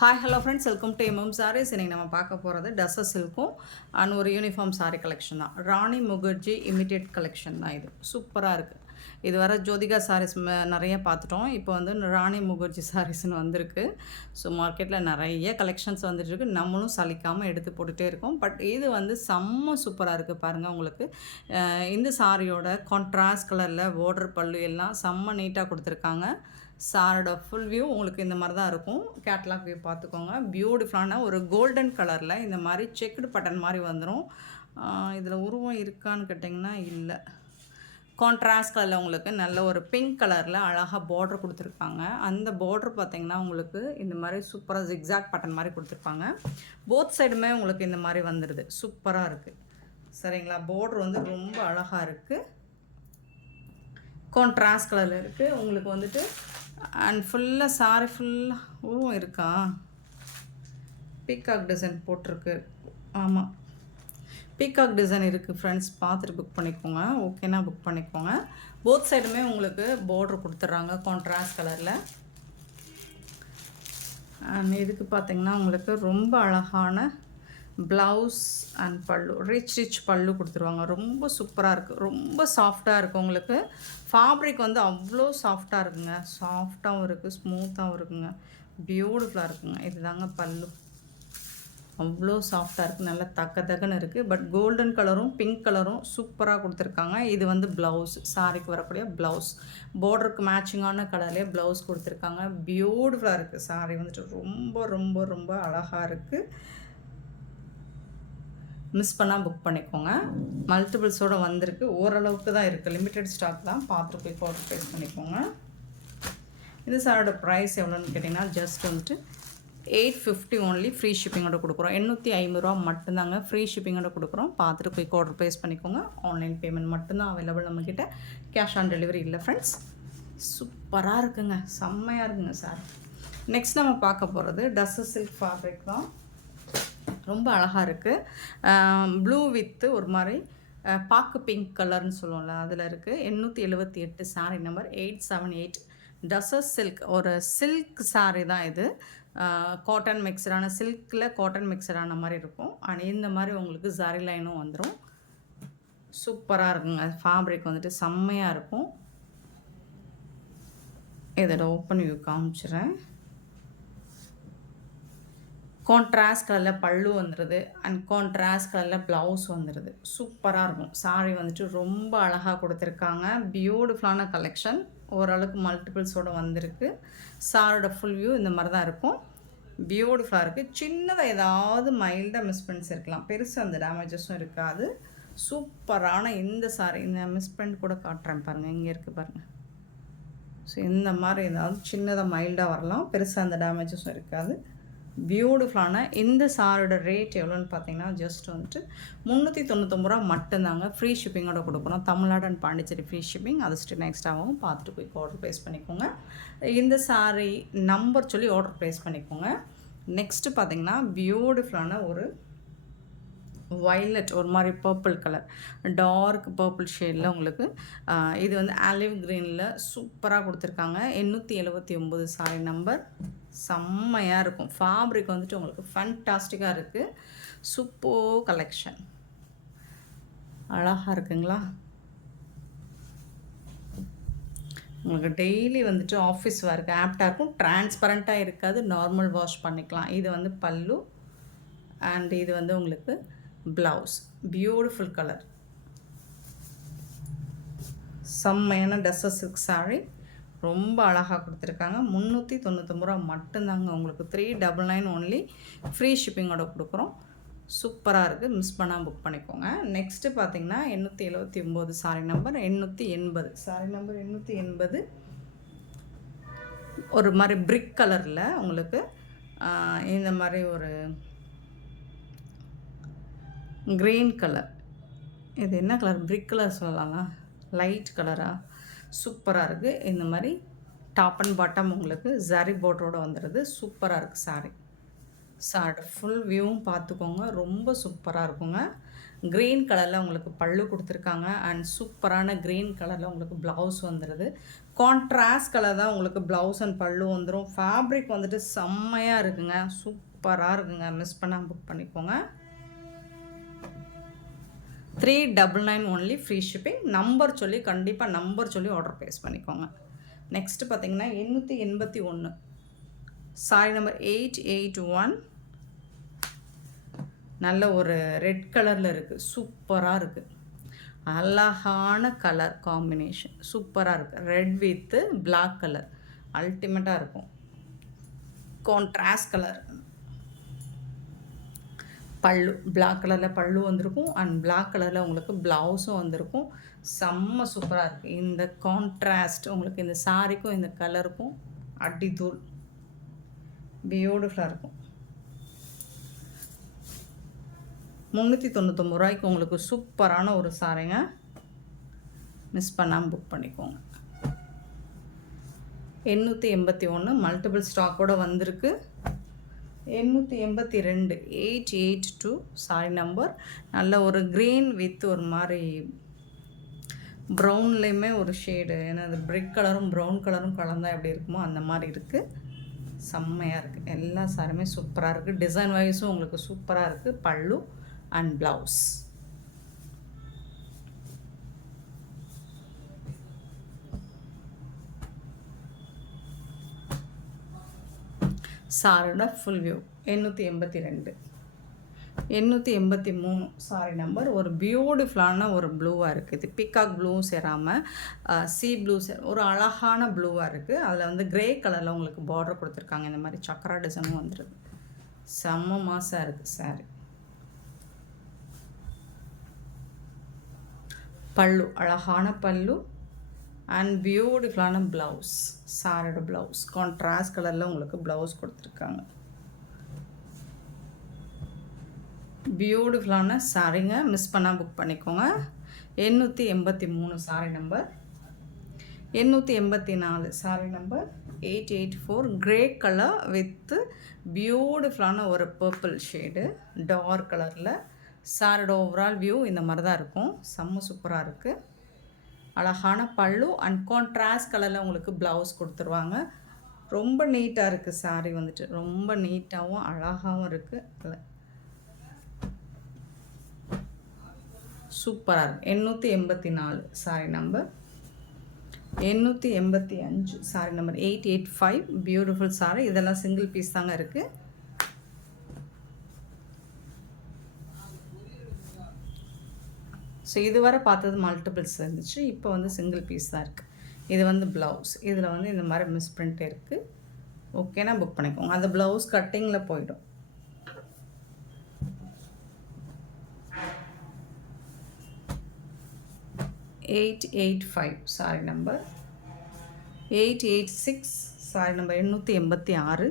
Hi hello friends, welcome to MM sarees. இன்றைக்கி நம்ம பார்க்க போகிறது டஸ்ஸஸ் சில்க்கும் அண்ட் ஒரு யூனிஃபார்ம் சாரீ கலெக்ஷன் தான். ராணி முகர்ஜி இமிட்டேட் கலெக்ஷன் தான். இது சூப்பராக இருக்குது. இது வர ஜோதிகா சாரீஸ் நிறைய பார்த்துட்டோம். இப்போ வந்து ராணி முகர்ஜி சாரீஸ்னு வந்திருக்கு. ஸோ மார்க்கெட்டில் நிறைய கலெக்ஷன்ஸ் வந்துட்டுருக்கு. நம்மளும் சலிக்காமல் எடுத்து போட்டுகிட்டே இருக்கோம். பட் இது வந்து செம்ம சூப்பராக இருக்குது பாருங்கள். உங்களுக்கு இந்த சாரியோட கான்ட்ராஸ்ட் கலரில் பார்டர் பல்லு எல்லாம் செம்ம நீட்டாக கொடுத்துருக்காங்க. சாரோட ஃபுல் வியூ உங்களுக்கு இந்த மாதிரி தான் இருக்கும். கேட்லாக் வியூ பார்த்துக்கோங்க. பியூட்டிஃபுல்லான ஒரு கோல்டன் கலரில் இந்த மாதிரி செக்குடு பட்டன் மாதிரி வந்துடும். இதில் உருவம் இருக்கான்னு கேட்டிங்கன்னா இல்லை. கான்ட்ராஸ்ட் கலரில் உங்களுக்கு நல்ல ஒரு பிங்க் கலரில் அழகாக பார்டர் கொடுத்துருக்காங்க. அந்த பார்டர் பார்த்திங்கன்னா உங்களுக்கு இந்த மாதிரி சூப்பராக ஜிக்ஸாக் பட்டன் மாதிரி கொடுத்துருப்பாங்க. போத் சைடுமே உங்களுக்கு இந்த மாதிரி வந்துடுது. சூப்பராக இருக்குது. சரிங்களா? பார்டர் வந்து ரொம்ப அழகாக இருக்குது. கான்ட்ராஸ்ட் கலரில் இருக்குது. உங்களுக்கு வந்துட்டு அண்ட் ஃபுல்லாக சாரி ஃபுல்லாக இருக்கா பீகாக் டிசைன் போட்டிருக்கு. ஆமாம், பீகாக் டிசைன் இருக்குது ஃப்ரெண்ட்ஸ். பார்த்துட்டு புக் பண்ணிக்கோங்க. ஓகேனா புக் பண்ணிக்கோங்க. போத் சைடுமே உங்களுக்கு பார்டர் கொடுத்துட்றாங்க கான்ட்ராஸ்ட் கலரில். அண்ட் இதுக்கு பார்த்திங்கன்னா உங்களுக்கு ரொம்ப அழகான ப்ளவுஸ் அண்ட் பல்லு, ரிச் பல்லு கொடுத்துருவாங்க. ரொம்ப சூப்பராக இருக்குது. ரொம்ப சாஃப்டாக இருக்குது. உங்களுக்கு ஃபேப்ரிக் வந்து அவ்வளோ சாஃப்டாக இருக்குங்க. சாஃப்டாகவும் இருக்குது, ஸ்மூத்தாகவும் இருக்குங்க. பியூட்டிஃபுல்லாக இருக்குங்க. இதுதாங்க பல்லு. அவ்வளோ சாஃப்டாக இருக்குது. நல்லா தக்கன்னு இருக்குது. பட் கோல்டன் கலரும் பிங்க் கலரும் சூப்பராக கொடுத்துருக்காங்க. இது வந்து ப்ளவுஸ், சாரிக்கு வரக்கூடிய ப்ளவுஸ். பார்டருக்கு மேட்சிங்கான கலர்லேயே ப்ளவுஸ் கொடுத்துருக்காங்க. பியூட்டிஃபுல்லாக இருக்குது. சாரி வந்துட்டு ரொம்ப ரொம்ப ரொம்ப அழகாக இருக்குது. மிஸ் பண்ணால் புக் பண்ணிக்கோங்க. மல்டிபிள்ஸோடு வந்திருக்கு. ஓரளவுக்கு தான் இருக்குது. லிமிட்டட் ஸ்டாக் தான். பார்த்துட்டு போய் ஆர்டர் ப்ளேஸ் பண்ணிக்கோங்க. இது சாரோட ப்ரைஸ் எவ்வளோன்னு கேட்டிங்கன்னா ஜஸ்ட் வந்துட்டு 850 ஓன்லி. ஃப்ரீ ஷிப்பிங்கோட கொடுக்குறோம். 850 மட்டும்தாங்க. ஃப்ரீ ஷிப்பிங்கோட கொடுக்குறோம். பார்த்துட்டு போய் ஆர்டர் ப்ளேஸ் பண்ணிக்கோங்க. ஆன்லைன் பேமெண்ட் மட்டும்தான் அவைலபிள் நம்மக்கிட்ட. கேஷ் ஆன் டெலிவரி இல்லை ஃப்ரெண்ட்ஸ். சூப்பராக இருக்குங்க. செம்மையாக இருக்குங்க சார். நெக்ஸ்ட் நம்ம பார்க்க போகிறது டஸ்ஸஸ் சில்க் ஃபேப்ரிக் தான். ரொம்ப அழகாக இருக்குது. ப்ளூ வித்து ஒரு மாதிரி பாக்கு பிங்க் கலர்னு சொல்லுவோம்ல, அதில் இருக்குது. 878 சாரீ நம்பர் 878. டஸ்ஸஸ் சில்க் ஒரு சில்க் சாரீ தான் இது. காட்டன் மிக்சரான சில்கில் காட்டன் மிக்சரான மாதிரி இருக்கும். அண்ட் இந்த மாதிரி உங்களுக்கு சாரி லைனும் வந்துடும். சூப்பராக இருக்குங்க. ஃபேப்ரிக் வந்துட்டு செம்மையாக இருக்கும். இதோட ஓப்பன் வியூ காமிச்சிடுறேன். கான்ட்ராஸ்ட் கலரில் பல்லு வந்துடுது அண்ட் கான்ட்ராஸ்ட் கலரில் ப்ளவுஸ் வந்துடுது. சூப்பராக இருக்கும். சாரி வந்துட்டு ரொம்ப அழகாக கொடுத்துருக்காங்க. பியூட்டிஃபுல்லான கலெக்ஷன். ஓரளவுக்கு மல்டிபிள்ஸோடு வந்திருக்கு. சாரோட ஃபுல் வியூ இந்த மாதிரி தான் இருக்கும். பியூட்டிஃபுல்லாக இருக்குது. சின்னதாக ஏதாவது மைல்டாக மிஸ்பிரிண்ட்ஸ் இருக்கலாம். பெருசாக அந்த டேமேஜஸும் இருக்காது. சூப்பரான இந்த சாரி. இந்த மிஸ்பிரிண்ட் கூட காட்டுறேன் பாருங்கள். இங்கே இருக்குது பாருங்கள். ஸோ இந்த மாதிரி ஏதாவது சின்னதாக மைல்டாக வரலாம். பெருசாக அந்த டேமேஜஸும் இருக்காது. பியூட்டிஃபுல்லான இந்த சாரோட ரேட் எவ்வளோன்னு பார்த்தீங்கன்னா ஜஸ்ட் வந்துட்டு 399 மட்டும்தாங்க. ஃப்ரீ ஷிப்பிங்கோட கொடுக்குறோம். Tamil Nadu and Pondicherry free shipping. அது ஸ்டில் நெக்ஸ்ட்டாகவும் பார்த்துட்டு போய் ஆர்டர் ப்ளேஸ் பண்ணிக்கோங்க. இந்த சாரி நம்பர் சொல்லி ஆர்டர் ப்ளேஸ் பண்ணிக்கோங்க. நெக்ஸ்ட்டு பார்த்தீங்கன்னா பியூட்டிஃபுல்லான ஒரு வைலட், ஒரு மாதிரி பர்பிள் கலர், டார்க் பர்பிள் ஷேடில் உங்களுக்கு இது வந்து ஆலிவ் க்ரீனில் சூப்பராக கொடுத்துருக்காங்க. 879 சாரி நம்பர். செம்மையாக இருக்கும். ஃபேப்ரிக் வந்துட்டு உங்களுக்கு ஃபேண்டாஸ்டிக்காக இருக்குது. Super collection. அழகாக இருக்குங்களா? உங்களுக்கு டெய்லி வந்துட்டு ஆஃபீஸ் ஒர்க் ஆப்டாக இருக்கும். டிரான்ஸ்பரண்ட்டாக இருக்காது. நார்மல் வாஷ் பண்ணிக்கலாம். இது வந்து பல்லு அண்ட் இது வந்து உங்களுக்கு ப்ளவுஸ். Beautiful colour. செம்மையான டஸ்ஸஸ் சில்க் சாரீ. ரொம்ப அழகாக கொடுத்துருக்காங்க. 399 மட்டும்தாங்க. உங்களுக்கு 399 ஓன்லி. ஃப்ரீ ஷிப்பிங்கோட கொடுக்குறோம். சூப்பராக இருக்குது. மிஸ் பண்ணால் புக் பண்ணிக்கோங்க. நெக்ஸ்ட்டு பார்த்தீங்கன்னா 879 சாரி நம்பர் 880. சாரி நம்பர் 880 ஒரு மாதிரி பிரிக் கலரில் உங்களுக்கு இந்த மாதிரி ஒரு க்ரீன் கலர். இது என்ன கலர்? பிரிக் கலர் சொல்லலாங்களா? லைட் கலராக சூப்பராக இருக்குது. இந்த மாதிரி டாப் அண்ட் பாட்டம் உங்களுக்கு ஜரி பார்டரோடு வந்துடுது. சூப்பராக இருக்குது சாரி. சாரோட ஃபுல் வியூவும் பார்த்துக்கோங்க. ரொம்ப சூப்பராக இருக்குங்க. க்ரீன் கலரில் உங்களுக்கு பல்லு கொடுத்துருக்காங்க அண்ட் சூப்பரான க்ரீன் கலரில் உங்களுக்கு ப்ளவுஸ் வந்துடுது. கான்ட்ராஸ்ட் கலர் தான் உங்களுக்கு ப்ளவுஸ் அண்ட் பல்லு வந்துடும். ஃபேப்ரிக் வந்துட்டு செம்மையாக இருக்குங்க, சூப்பராக இருக்குங்க. மிஸ் பண்ணாமல் புக் பண்ணிக்கோங்க. 399 ஒன்லி, ஃப்ரீ ஷிப்பிங். நம்பர் சொல்லி கண்டிப்பாக நம்பர் சொல்லி ஆர்டர் ப்ளேஸ் பண்ணிக்கோங்க. நெக்ஸ்ட்டு பார்த்தீங்கன்னா 881 சாரி நம்பர் 881. நல்ல ஒரு ரெட் கலரில் இருக்குது, சூப்பராக இருக்குது. அழகான கலர் காம்பினேஷன், சூப்பராக இருக்குது. ரெட் வித்து பிளாக் கலர் அல்டிமேட்டாக இருக்கும். கான்ட்ராஸ்ட் கலர் பல்லு, பிளாக் கலரில் பல்லு வந்திருக்கும் அண்ட் பிளாக் கலரில் உங்களுக்கு ப்ளவுஸும் வந்திருக்கும். செம்ம சூப்பராக இருக்குது. இந்த கான்ட்ராஸ்ட் உங்களுக்கு இந்த சாரிக்கும் இந்த கலருக்கும் அடித்தூள், பியூட்டிஃபுல்லாக இருக்கும். 399 ரூபாய்க்கு உங்களுக்கு சூப்பரான ஒரு சாரிங்க. மிஸ் பண்ணாமல் புக் பண்ணிக்கோங்க. 881 மல்டிபிள் ஸ்டாக்கோடு வந்திருக்கு. 882 882 சாரி நம்பர். நல்ல ஒரு க்ரீன் வித் ஒரு மாதிரி ப்ரௌன்லேயுமே ஒரு ஷேடு, ஏன்னா அது பிரிக் கலரும் ப்ரௌன் கலரும் கலந்தால் எப்படி இருக்குமோ அந்த மாதிரி இருக்குது. செம்மையாக இருக்குது. எல்லா சாரியுமே சூப்பராக இருக்குது. டிசைன் வைஸும் உங்களுக்கு சூப்பராக இருக்குது. பல்லு அண்ட் ப்ளவுஸ். சாரியோட ஃபுல் வியூ 882. 883 சாரி நம்பர். ஒரு பியூட்டிஃபுல்லான ஒரு ப்ளூவாக இருக்குது. இது பீகாக் ப்ளூவும் சேராமல் சி ப்ளூ ஒரு அழகான ப்ளூவாக இருக்குது. அதில் வந்து க்ரே கலரில் உங்களுக்கு பார்டர் கொடுத்துருக்காங்க. இந்த மாதிரி சக்கரா டிசைனும் வந்துடுது. செம்ம மாசாக இருக்குது சாரி. பல்லு, அழகான பல்லு அண்ட் பியூட்டிஃபுல்லான ப்ளவுஸ். சாரியோட ப்ளவுஸ் கான்ட்ராஸ்ட் கலரில் உங்களுக்கு ப்ளவுஸ் கொடுத்துருக்காங்க. பியூட்டிஃபுல்லான சாரிங்க, மிஸ் பண்ணால் புக் பண்ணிக்கோங்க. 883 saree number. 884 saree number 884 grey colour with பியூட்டிஃபுல்லான ஒரு பர்பிள் ஷேடு டார்க் கலரில். சாரியோட ஓவரால் வியூ இந்த மாதிரி தான் இருக்கும். செம்ம சூப்பராக இருக்குது. அழகான பல்லு அண்ட் கான்ட்ராஸ்ட் கலரில் உங்களுக்கு ப்ளவுஸ் கொடுத்துருவாங்க. ரொம்ப நீட்டாக இருக்குது சாரி வந்துட்டு, ரொம்ப நீட்டாகவும் அழகாகவும் இருக்குது. சூப்பராக இருக்குது. 884 saree number. 885 sorry number 885 beautiful sorry. இதெல்லாம் சிங்கிள் பீஸ் தாங்க இருக்குது. ஸோ இதுவரை பார்த்தது மல்டிபிள்ஸ் இருந்துச்சு, இப்போ வந்து சிங்கிள் பீஸ் தான் இருக்குது. இது வந்து ப்ளவுஸ். இதில் வந்து இந்த மாதிரி மிஸ் பிரிண்ட் இருக்குது. ஓகேனா புக் பண்ணிக்கோங்க. அந்த ப்ளவுஸ் கட்டிங்கில் போயிடும். $885 சாரி நம்பர். 886 sorry number 886.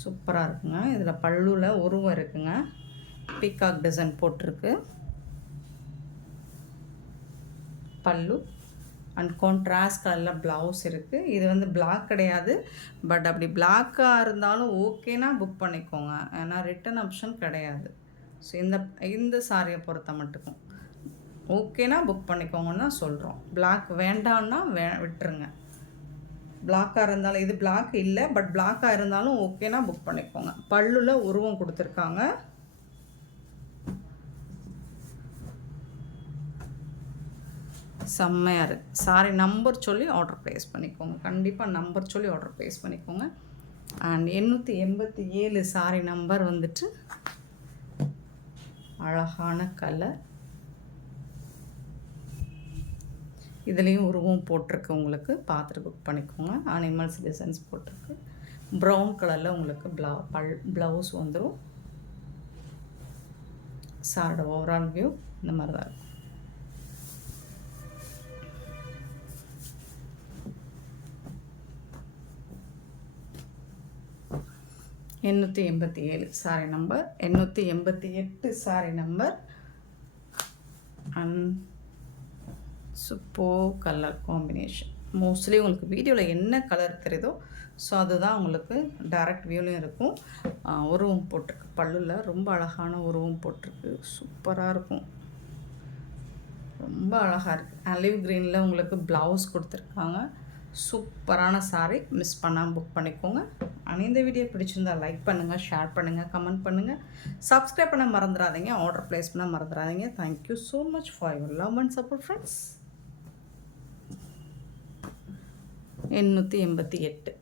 சூப்பராக இருக்குங்க. இதில் பல்லுவில் உருவம் இருக்குங்க, பீகாக் டிசைன் போட்டிருக்கு. பல்லு அண்ட் கான்ட்ராஸ்ட் கலரில் ப்ளவுஸ் இருக்குது. இது வந்து பிளாக் கிடையாது, பட் அப்படி பிளாக்காக இருந்தாலும் ஓகேனா புக் பண்ணிக்கோங்க, ஏன்னா ரிட்டன் ஆப்ஷன் கிடையாது. ஸோ இந்த சாரியை பொறுத்த மட்டுக்கும் ஓகேனா புக் பண்ணிக்கோங்கன்னா சொல்கிறோம். பிளாக் வேண்டான்னா விட்டுருங்க. பிளாக்காக இருந்தாலும், இது பிளாக் இல்லை பட் பிளாக்காக இருந்தாலும் ஓகேனா புக் பண்ணிக்கோங்க. பல்லுல உருவம் கொடுத்துருக்காங்க. செம்மையாக இருக்குது சாரி. நம்பர் சொல்லி ஆர்டர் ப்ளேஸ் பண்ணிக்கோங்க. கண்டிப்பாக நம்பர் சொல்லி ஆர்டர் ப்ளேஸ் பண்ணிக்கோங்க. அண்ட் 887 சாரி நம்பர் வந்துட்டு அழகான கலர். இதுலேயும் உருவம் போட்டிருக்கு, உங்களுக்கு பார்த்துட்டு புக் பண்ணிக்கோங்க. அனிமல்ஸ் டிசைன்ஸ் போட்டிருக்கு. ப்ரௌன் கலரில் உங்களுக்கு ப்ளவுஸ் வந்துடும். சாரோட ஓவரால் வியூ இந்த மாதிரி தான் இருக்கும். 887 sorry number. 888 sorry number. And super colour combination. Mostly உங்களுக்கு வீடியோவில் என்ன கலர் தெரியுதோ ஸோ அதுதான் உங்களுக்கு டைரக்ட் வியூலையும் இருக்கும். உருவம் போட்டிருக்கு பல்லுவில், ரொம்ப அழகான உருவம் போட்டிருக்கு. சூப்பராக இருக்கும், ரொம்ப அழகாக இருக்குது. ஆலிவ் க்ரீனில் உங்களுக்கு ப்ளவுஸ் கொடுத்துருக்காங்க. சூப்பரான சாரீ. மிஸ் பண்ணாமல் புக் பண்ணிக்கோங்க. ஆனால் இந்த வீடியோ பிடிச்சிருந்தால் லைக் பண்ணுங்கள், ஷேர் பண்ணுங்கள், கமெண்ட் பண்ணுங்கள், சப்ஸ்கிரைப் பண்ண மறந்துடாதீங்க, ஆர்டர் ப்ளேஸ் பண்ண மறந்துடாதீங்க. Thank you so much for your love and support friends. 888